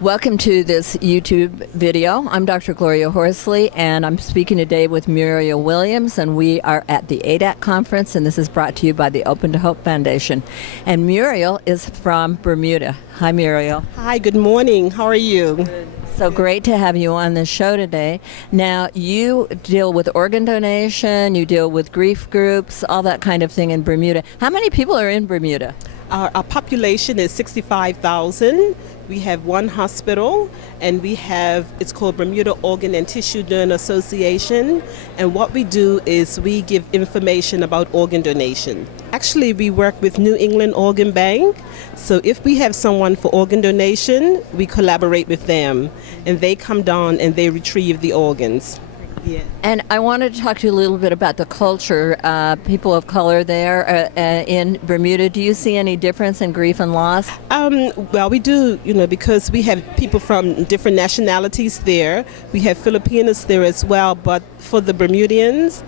Welcome to this YouTube video. I'm Dr. Gloria Horsley, and I'm speaking today with Muriel Williams, and we are at the ADAC conference, and this is brought to you by the Open to Hope Foundation. And Muriel is from Bermuda. Hi, Muriel. Hi, good morning. How are you? Good. So great to have you on this show today. Now, you deal with organ donation, you deal with grief groups, all that kind of thing in Bermuda. How many people are in Bermuda? Our population is 65,000. We have one hospital, and it's called Bermuda Organ and Tissue Donor Association. And what we do is we give information about organ donation. Actually, we work with New England Organ Bank. So if we have someone for organ donation, we collaborate with them, and they come down and they retrieve the organs. Yeah. And I wanted to talk to you a little bit about the culture, people of color there in Bermuda. Do you see any difference in grief and loss? Well, we do, because we have people from different nationalities there. We have Filipinos there as well, but for the Bermudians,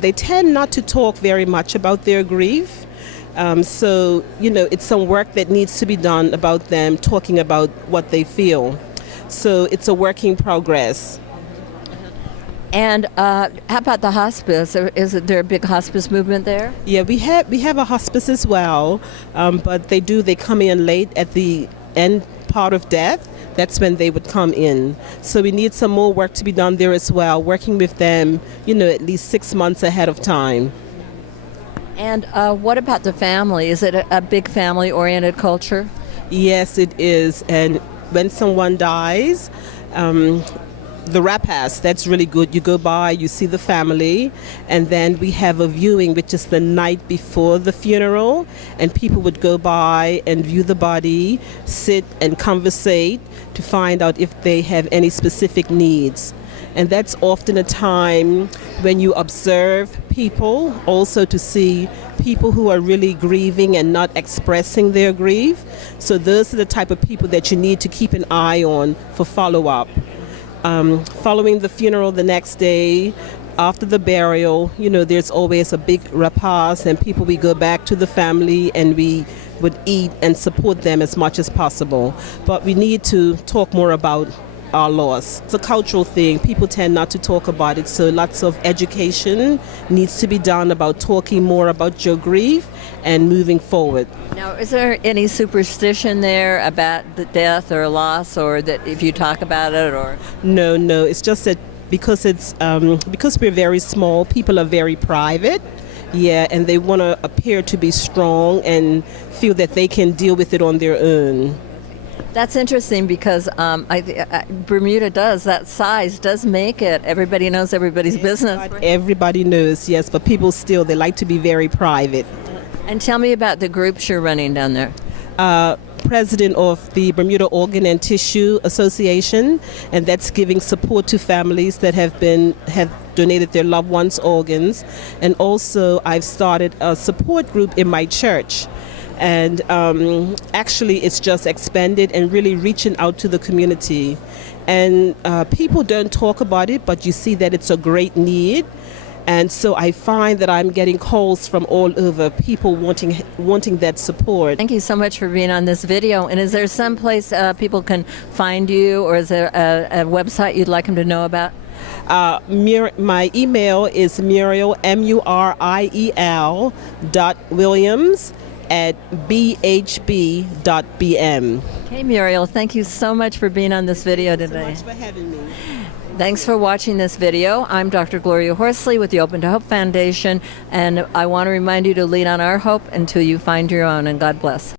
they tend not to talk very much about their grief. So, it's some work that needs to be done about them talking about what they feel. So it's a work in progress. And how about the hospice? Is there a big hospice movement there? Yeah, we have a hospice as well, but they come in late at the end part of death. That's when they would come in. So we need some more work to be done there as well, working with them, at least 6 months ahead of time. And what about the family? Is it a big family-oriented culture? Yes, it is. And when someone dies, the repast, that's really good. You go by, you see the family, and then we have a viewing, which is the night before the funeral, and people would go by and view the body, sit and conversate to find out if they have any specific needs. And that's often a time when you observe people, also to see people who are really grieving and not expressing their grief. So those are the type of people that you need to keep an eye on for follow-up. Following the funeral the next day, after the burial, there's always a big repast, and we go back to the family and we would eat and support them as much as possible. But we need to talk more about our loss. It's a cultural thing. People tend not to talk about it, so lots of education needs to be done about talking more about your grief and moving forward. Now, is there any superstition there about the death or loss, or that if you talk about it, or? No. It's just that because we're very small, people are very private. Yeah, and they want to appear to be strong and feel that they can deal with it on their own. That's interesting because Bermuda that size does make it. Everybody knows everybody's business. Everybody knows, yes, but people still, they like to be very private. And tell me about the groups you're running down there. President of the Bermuda Organ and Tissue Association, and that's giving support to families that have donated their loved ones' organs. And also I've started a support group in my church. And actually it's just expanded and really reaching out to the community. And people don't talk about it, but you see that it's a great need. And so I find that I'm getting calls from all over, people wanting that support. Thank you so much for being on this video. And is there some place people can find you, or is there a website you'd like them to know about? My email is Muriel, Muriel .williams@bhb.bm. Okay, Muriel, thank you so much for being on this video today. Thanks so much for having me. Thanks for watching this video. I'm Dr. Gloria Horsley with the Open to Hope Foundation, and I want to remind you to lean on our hope until you find your own, and God bless.